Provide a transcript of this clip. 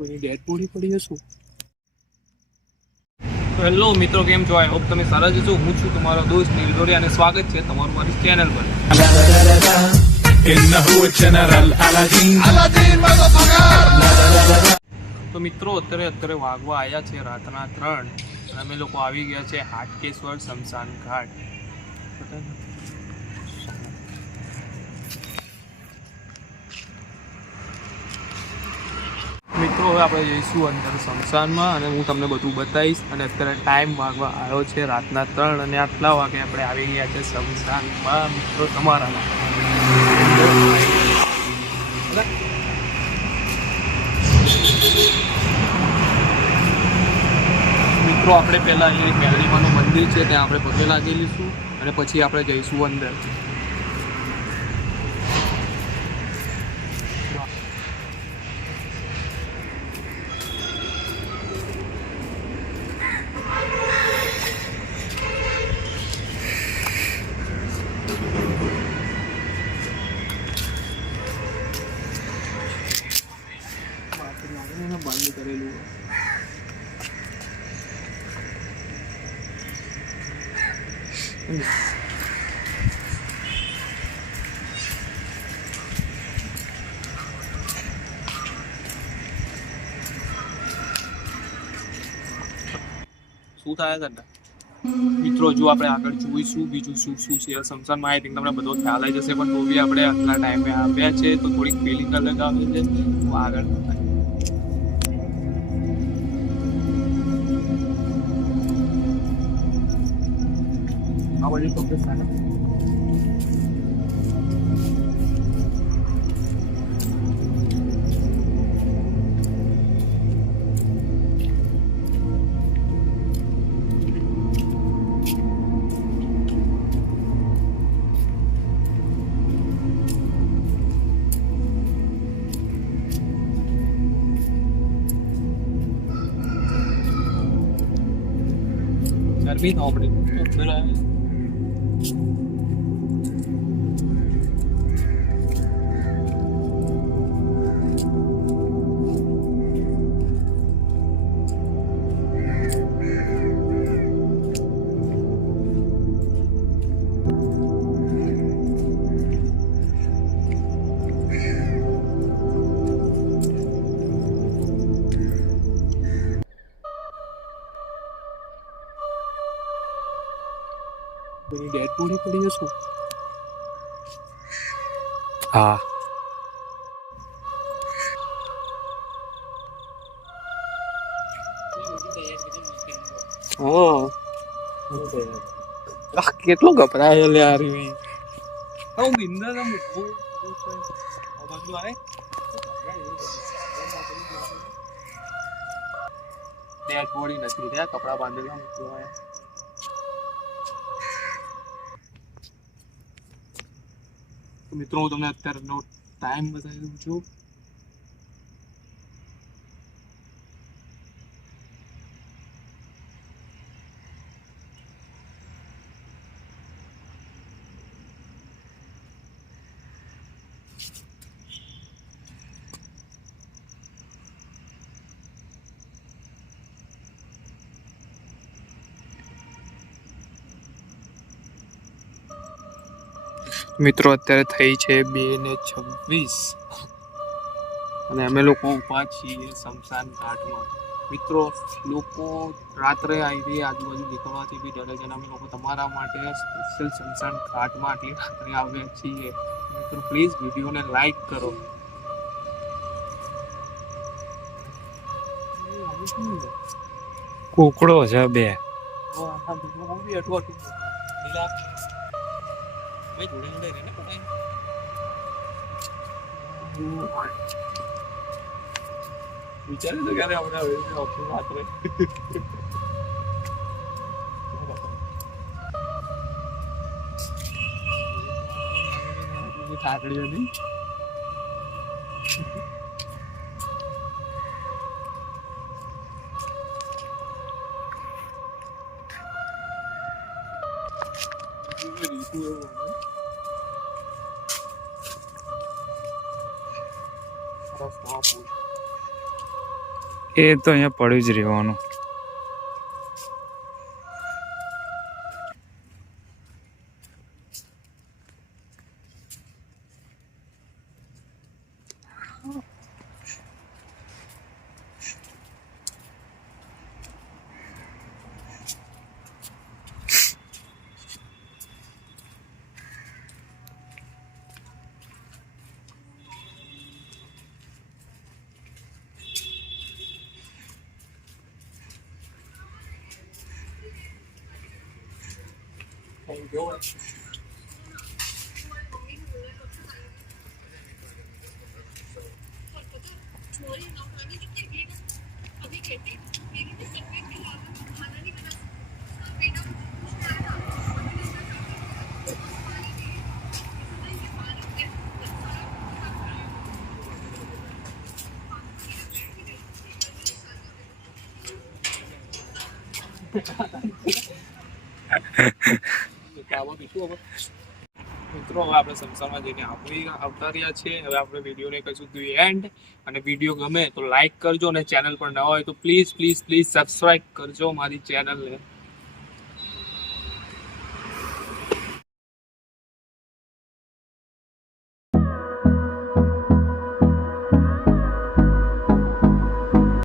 કોઈની dead body પડી હશે. હેલો મિત્રો, કેમ છો? આઈ હોપ તમે સારા જ છો. હું છું તમારો દોસ્ત નીલ દોરિયા અને સ્વાગત છે તમારું મારી ચેનલ પર. તો મિત્રો અત્યારે વાગવા આવ્યા છે રાતના 3 અને અમે લોકો આવી ગયા છે હાટકેશ્વર શમશાન ઘાટ. મિત્રો હવે આપણે જઈશું અંદર શમશાનમાં અને હું તમને બધું બતાવીશ. અને અત્યારે ટાઈમ વાગવા આવ્યો છે રાતના 3 અને આટલા વાગે આપણે આવી ગયા છે શમશાનમાં. મિત્રો તમારા મિત્રો આપણે પહેલાં અહીં મેલડીમાનું મંદિર છે ત્યાં આપણે પગે લાગી લઈશું અને પછી આપણે જઈશું અંદર. બંધ કરેલું શું થાય કરતા મિત્રો? જો આપણે આગળ જોઈશું બીજું શું શું છે શમશાનમાં. આઈ થિંક તમને બધો ખ્યાલ આવી જશે, પણ તો બી આપણે આટલા ટાઈમે આવ્યા છે તો થોડીક ફિલિંગ અલગ આવે છે. તો આગળ આ બધી ચોક્કસ થાય. ગરમી તો આપણે કોઈની ડેડ બોડી પડી હશે. હા કેટલો ગભરાય લે યાર. હું બિંદા બાજુ આવે ડેડ બોડી નથી ત્યાં કપડા બાંધેલા. મિત્રો હું તમને અત્યારનો ટાઈમ બતાવી દઉં છું. મિત્રો અત્યારે થઈ છે 2:26 અને અમે લોકો ઊભા છીએ શમશાન ઘાટમાં. મિત્રો લોકો રાત્રે આવી આજુબાજુ નીકળવાથી બી ડરે છે અને અમે લોકો તમારા માટે સ્પેશિયલ શમશાન ઘાટમાં આટલી રાત્રે આવ્યા છીએ. મિત્રો પ્લીઝ વિડીયોને લાઈક કરો. કુકડો છે બે. વિચારે તો ક્યારે આપણે રાત્રે ઠાકડી હતી. એ તો અહીંયા પડ્યું જ રહેવાનું. મિત્રો હવે આપણે સંસારમાં જઈને આવતા રહ્યા છીએ. હવે આપણે વિડીયોને કહીશું એન્ડ. અને વિડીયો ગમે તો લાઈક કરજો અને ચેનલ પર નવા હોય તો પ્લીઝ પ્લીઝ પ્લીઝ સબસ્ક્રાઇબ કરજો મારી ચેનલને.